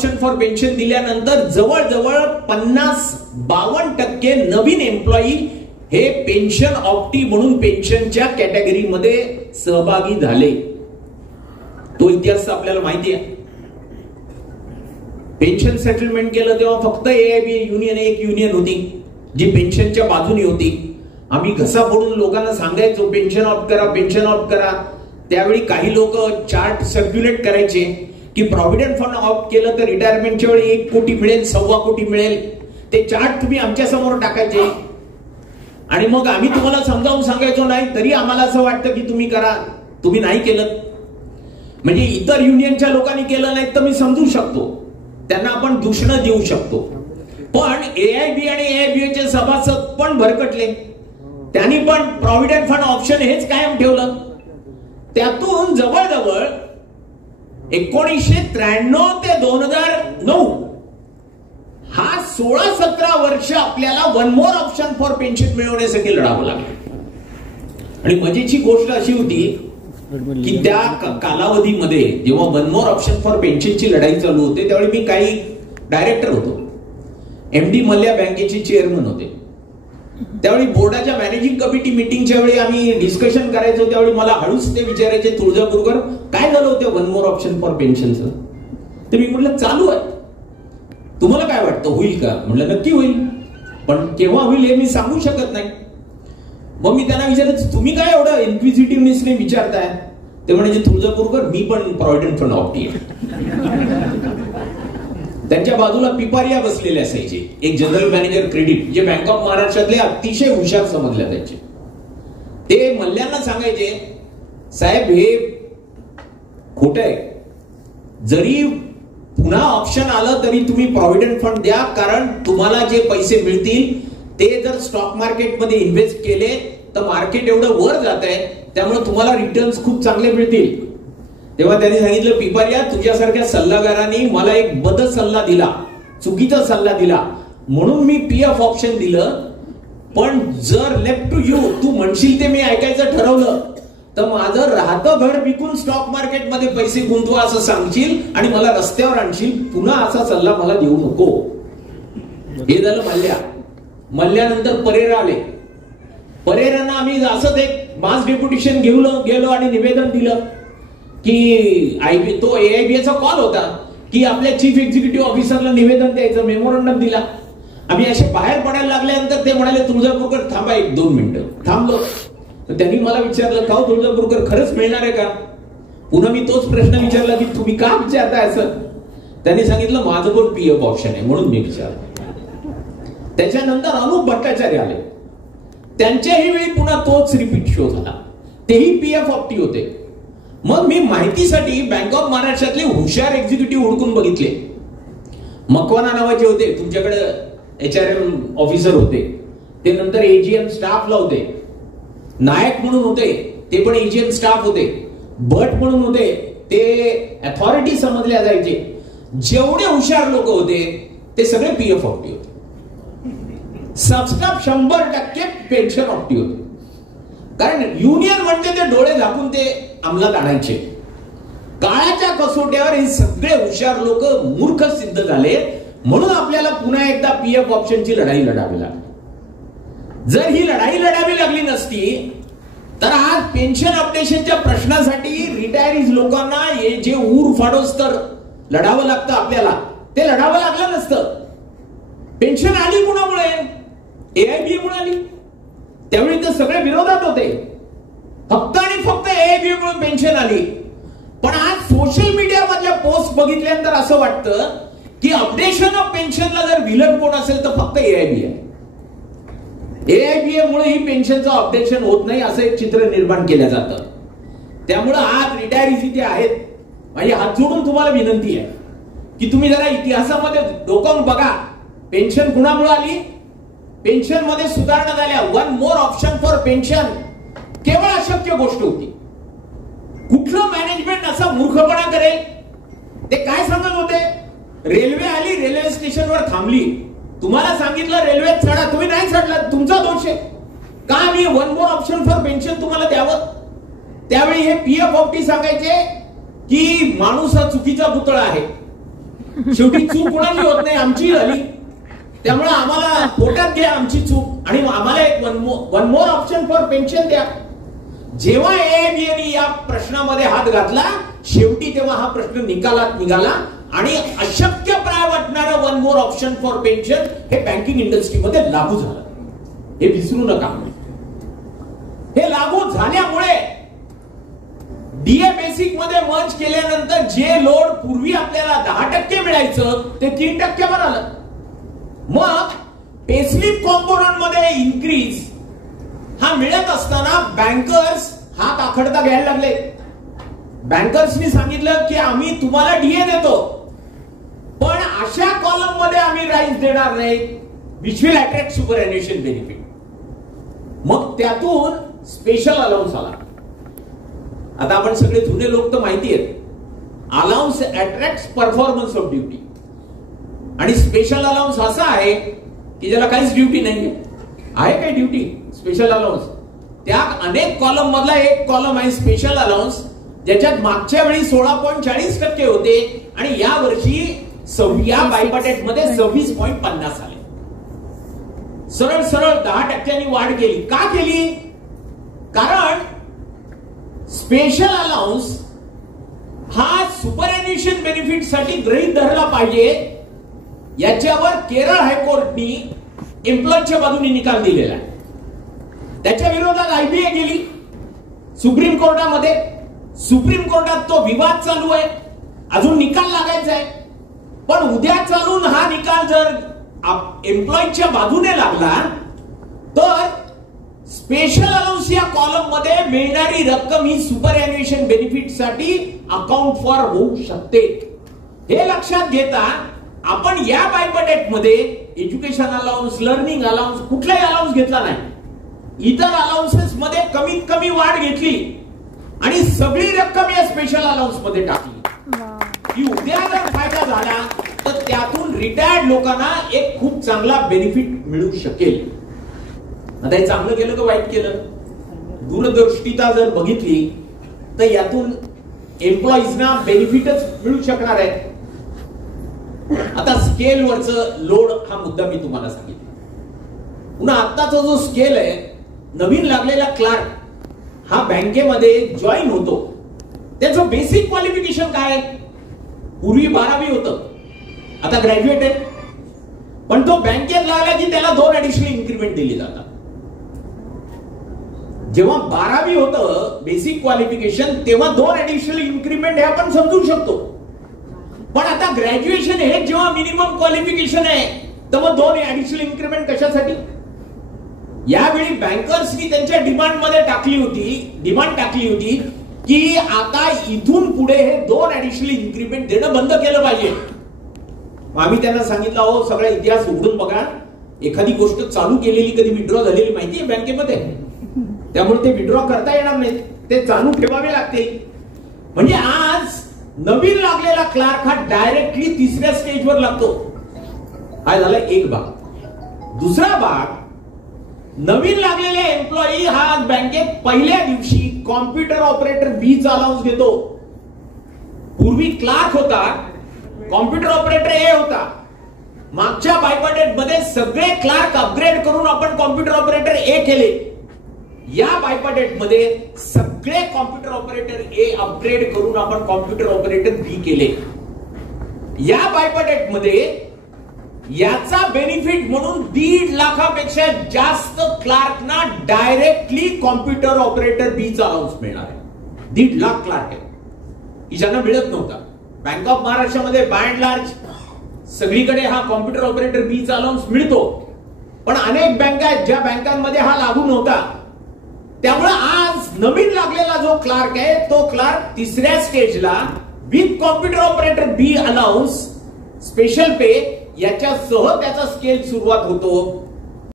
Option for pension दिल्यानंतर जवळजवळ 50-52% नवीन employee हे पेन्शन ऑप्टी म्हणून पेन्शनच्या कॅटेगरीमध्ये सहभागी झाले. तो इतिहास आपल्याला माहिती आहे. पेन्शन सेटलमेंट केलं तेव्हा फक्त एआयबी युनियन एक युनियन होती जी पेन्शनच्या बाजूने होती. आम्ही घसा फोडून लोकांना सांगायचो पेन्शन ऑप्ट करा, पेन्शन ऑप्ट करा. त्यावेळी काही लोक चार्ट सर्क्युलेट करायचे की प्रॉव्हिडंट फंड ऑप्ट केलं तर रिटायरमेंटच्या वेळी 1 कोटी मिळेल, 1.25 कोटी मिळेल. ते चार्ट तुम्ही आमच्या समोर टाकायचे आणि मग आम्ही तुम्हाला समजावून सांगायचो नाही तरी आम्हाला असं वाटतं की तुम्ही करा. तुम्ही नाही केलं म्हणजे इतर युनियनच्या लोकांनी केलं नाही तर मी समजू शकतो, त्यांना आपण दूषणं देऊ शकतो. पण एआयबी आणि एआयबीचे सभासद पण भरकटले. त्यांनी पण प्रॉव्हिडंट फंड ऑप्शन हेच कायम ठेवलं. त्यातून जवळजवळ 1993 ते 2009 हा 16-17 वर्ष आपल्याला one more option for pension मिळवण्यासाठी लढावं लागलं. आणि मजेची गोष्ट अशी होती की त्या कालावधीमध्ये जेव्हा वन मोर ऑप्शन फॉर पेन्शनची लढाई चालू होते त्यावेळी मी काही डायरेक्टर होतो. एमडी मल्ल्या बँकेचे चेअरमन होते. त्यावेळी बोर्डाच्या मॅनेजिंग कमिटी मीटिंगच्या वेळी आम्ही डिस्कशन करायचो. त्यावेळी मला हळूच ते विचारायचे तुळजापूरकर काय झालं होतं वन मोर ऑप्शन फॉर पेन्शनचं. तर मी म्हटलं चालू आहे, तुम्हाला काय वाटतं होईल का. म्हटलं नक्की होईल, पण केव्हा होईल हे मी सांगू शकत नाही. मग मी त्यांना विचारलं तुम्ही काय एवढं इन्क्विजिटिव्हनेसने विचारताय. ते म्हणायचे तुळजापूरकर मी पण प्रॉव्हिडंट फंड ऑप्टी आहे. त्यांच्या बाजूला पिपारिया बसलेले असायचे, एक जनरल मॅनेजर क्रेडिट जे बँक ऑफ महाराष्ट्रातले अतिशय हुशार समजले जायचे. ते मल्ल्यांना सांगायचे साहेब हे खोटं आहे, जरी पुन्हा ऑप्शन आलं तरी तुम्ही प्रॉव्हिडंट फंड द्या, कारण तुम्हाला जे पैसे मिळतील ते जर स्टॉक मार्केटमध्ये इन्व्हेस्ट केले तर मार्केट एवढं वर जात आहे त्यामुळे तुम्हाला रिटर्न्स खूप चांगले मिळतील. तेव्हा त्यांनी सांगितलं पिपारिया तुझ्यासारख्या सल्लागारांनी मला एक बद सल्ला दिला, चुकीचा सल्ला दिला म्हणून मी पीएफ ऑप्शन दिलं. पण जर लेफ्ट टू यू तू म्हणशील ते मी ऐकायचं ठरवलं तर माझं राहतं घर विकून स्टॉक मार्केटमध्ये पैसे गुंतवा असं सांगशील आणि मला रस्त्यावर आणशील, पुन्हा असा सल्ला मला देऊ नको. हे झालं मल्ल्या. मल्ल्यानंतर परेरा आले. परेरांना आम्ही असंच एक मास डेप्युटेशन घेऊन गेलो आणि निवेदन दिलं की तो एआयबीचा कॉल होता की आपल्या चीफ एक्झिक्युटिव्ह ऑफिसरला निवेदन द्यायचं, मेमोरंडम दिला. आम्ही असे बाहेर पडायला लागल्यानंतर ते म्हणाले तुळजापूरकर थांबा 1-2 मिनिटं. थांबलो. तर त्यांनी मला विचारलं का तुळजापूरकर खरंच मिळणार आहे का. पुन्हा मी तोच प्रश्न विचारला की तुम्ही का विचारताय असं. त्यांनी सांगितलं माझं पण पीएफ ऑप्शन आहे म्हणून मी विचारलं. त्याच्यानंतर अनुप भट्टाचार्य आले. त्यांच्याही वेळी पुन्हा तोच रिपीट शो झाला. तेही पीएफ ऑप्टी होते. मग मी माहितीसाठी बँक ऑफ महाराष्ट्रातले हुशार एक्झिक्युटिव्ह हुडकून बघितले. मकवाना नावाचे होते, तुमच्याकडे HRM ऑफिसर होते. ते नंतर एजीएम स्टाफला होते. नायक म्हणून होते, ते पण एजीएम स्टाफ होते. भट म्हणून होते, ते अथॉरिटी समजल्या जायचे. जेवढे हुशार लोक होते ते सगळे पीएफ ऑप्टी होते. सबस्टाफ 100% पेन्शन ऑप्टी होते. कारण युनियन म्हणजे ते डोळे झाकून ते अंमलात आणायचे. काळाच्या कसोट्यावर हे सगळे हुशार लोक मूर्ख सिद्ध झाले म्हणून आपल्याला पुन्हा एकदा पीएफ ऑप्शनची लढाई लढावी लागली. जर ही लढाई लढावी लागली नसती तर आज पेन्शन अपडेशनच्या प्रश्नासाठी रिटायरीज लोकांना हे जे ऊर फाडोस तर लढावं लागतं आपल्याला, ते लढावं लागलं नसतं. पेन्शन आली कुणामुळे, एआयबी मुळे आली. त्यावेळी तर सगळे विरोधात होते. फक्त आणि फक्त एआयबी मुळे पेन्शन आली. पण आज सोशल मीडिया मधल्या पोस्ट बघितल्यानंतर असं वाटतं की अपडेशन ऑफ पेन्शनला जर विलन कोण असेल तर फक्त एआयबी आहे. एआयबी मुळे ही पेन्शनचं अपडेशन होत नाही असं एक चित्र निर्माण केलं जातं. त्यामुळे आज रिटायरीज इथे आहेत. माझी हात जोडून तुम्हाला विनंती आहे की तुम्ही जरा इतिहासामध्ये डोकावून बघा. पेन्शन कुणामुळे आली, पेन्शन मध्ये सुधारणा झाल्या. One more option for pension केवळ अशक्य गोष्ट होती. कुठलं मॅनेजमेंट असा मूर्खपणा करेल. ते काय सांगत होते, रेल्वे आली, रेल्वे स्टेशनवर थांबली, तुम्हाला सांगितलं रेल्वेत चढा, तुम्ही नाही चढलात, तुमचा दोष आहे. का मी one more option for pension तुम्हाला द्यावं. त्यावेळी हे पीएफ ऑप्टी सांगायचे की माणूस हा चुकीचा पुतळा आहे. शेवटी चूक कोणाची होत नाही, आमची झाली. त्यामुळे आम्हाला पोटात घ्या आमची चूक आणि आम्हाला एक one more option for pension द्या. जेव्हा एबीएनी या प्रश्नामध्ये हात घातला शेवटी तेव्हा हा प्रश्न निकालात निघाला आणि अशक्यप्राय वाटणारं one more option for pension हे बँकिंग इंडस्ट्रीमध्ये लागू झालं. हे विसरू नका. हे लागू झाल्यामुळे डीए बेसिक मध्ये मर्ज केल्यानंतर जे लोड पूर्वी आपल्याला 10% मिळायचं ते 3%वर आलं. मग पेस्लिप कॉम्पोनंट मध्ये इन्क्रीज हा मिळत असताना बँकर्स हात आखडता घ्यायला लागले. बँकर्सनी सांगितलं की आम्ही तुम्हाला डीए देतो पण अशा कॉलम मध्ये आम्ही राईज देणार नाही which will attract superannuation benefit. मग त्यातून स्पेशल अलाउन्स आला. आता आपण सगळे जुने लोक तर माहिती आहेत. Allowance attract performance of duty आणि स्पेशल अलाउन्स असा आहे की ज्याला काहीच ड्युटी नाहीये. आहे काय ड्युटी स्पेशल अलाउन्स? त्या अनेक कॉलम मधला एक कॉलम आहे स्पेशल अलाउन्स ज्याच्यात मागच्या वेळी 16.40% होते आणि या वर्षी या बायबजेट मध्ये 26.50 आले. सरळ सरळ 10% वाढ केली. का केली? कारण स्पेशल अलाउन्स हा सुपरएन्युएशन बेनिफिट साठी गृहीत धरला पाहिजे याच्यावर केरळ हायकोर्टनी एम्प्लॉयच्या बाजूने निकाल दिलेला आहे. त्याच्या विरोधात आयबीए गेली सुप्रीम कोर्टामध्ये. सुप्रीम कोर्टात तो विवाद चालू आहे. अजून निकाल लागायचा आहे. पण उद्या चालून हा निकाल जर एम्प्लॉयच्या बाजूने लागला तर स्पेशल अलाउन्स या कॉलम मध्ये मिळणारी रक्कम ही सुपरएन्युएशन बेनिफिट साठी अकाउंट फॉर होऊ शकते. हे लक्षात घेता आपण या बायबजेट मध्ये एज्युकेशन अलाउन्स लर्निंग अलाउन्स कुठलाही अलाउन्स घेतला नाही. इतर अलाउन्सेस मध्ये कमीत कमी वाढ घेतली आणि सगळी रक्कम या स्पेशल अलाउन्स मध्ये टाकली की उद्या जर फायदा झाला तर त्यातून रिटायर्ड लोकांना एक खूप चांगला बेनिफिट मिळू शकेल. आता हे चांगलं केलं का वाईट केलं? दूरदृष्टीता जर बघितली तर यातून एम्प्लॉईजना बेनिफिटच मिळू शकणार आहे. आता स्केलवरचं लोड हा मुद्दा मी तुम्हाला सांगितला. पुन्हा आत्ताचा जो स्केल आहे नवीन लागलेला क्लार्क हा बँकेमध्ये जॉईन होतो त्याचं बेसिक क्वालिफिकेशन काय आहे? पूर्वी 12वी होतं आता ग्रॅज्युएट आहे. पण तो बँकेत लागला की त्याला 2 ऍडिशनल इन्क्रीमेंट दिली जातात. जेव्हा 12वी होतं बेसिक क्वालिफिकेशन तेव्हा 2 ऍडिशनल इन्क्रीमेंट हे आपण समजू शकतो. पण आता ग्रॅज्युएशन हे जेव्हा मिनिमम क्वालिफिकेशन आहे तर मग 2 ऍडिशनल इन्क्रीमेंट कशासाठी? यावेळी बँकर्सनी त्यांच्या डिमांड टाकली होती की आता इथून पुढे हे 2 ऍडिशनल इन्क्रीमेंट देणं बंद केलं पाहिजे. आम्ही त्यांना सांगितलं हो सगळा इतिहास उघडून बघा. एखादी गोष्ट चालू केलेली कधी विड्रॉ झालेली माहितीये बँकेमध्ये त्यामुळे ते विड्रॉ करता येणार नाही. ते चालू ठेवावे लागते. म्हणजे आज नवीन लागलेला क्लार्क हा डायरेक्टली 3ऱ्या स्टेजवर लागतो. हा झाला एक भाग. दुसरा भाग नवीन लागलेले एम्प्लॉई हा बँकेत पहिल्या दिवशी कॉम्प्युटर ऑपरेटर बीचा अलाउन्स घेतो. पूर्वी क्लार्क होता कॉम्प्युटर ऑपरेटर ए होता. मागच्या बायबजेट मध्ये सगळे क्लार्क अपग्रेड करून आपण कॉम्प्युटर ऑपरेटर ए केले. या बायबजेट मध्ये सगळे कॉम्प्युटर ऑपरेटर ए अपग्रेड करून आपण कॉम्प्युटर ऑपरेटर बी केले. या बायबजेट मध्ये याचा बेनिफिट म्हणून 1.5 लाखापेक्षा जास्त क्लार्कना डायरेक्टली कॉम्प्युटर ऑपरेटर बीचा अलाउन्स मिळणार आहे. 1.5 लाख क्लार्क आहे ज्यांना मिळत नव्हता. बँक ऑफ महाराष्ट्रामध्ये बाय अँड लार्ज सगळीकडे हा कॉम्प्युटर ऑपरेटर बीचा अलाउन्स मिळतो. पण अनेक बँका आहेत ज्या बँकांमध्ये हा लागू नव्हता. त्यामुळे आज नवीन लागलेला जो क्लार्क आहे तो क्लार्क 3ऱ्या स्टेजला with computer operator B allowance special pay याच्यासह त्याचा स्केल सुरुवात होतो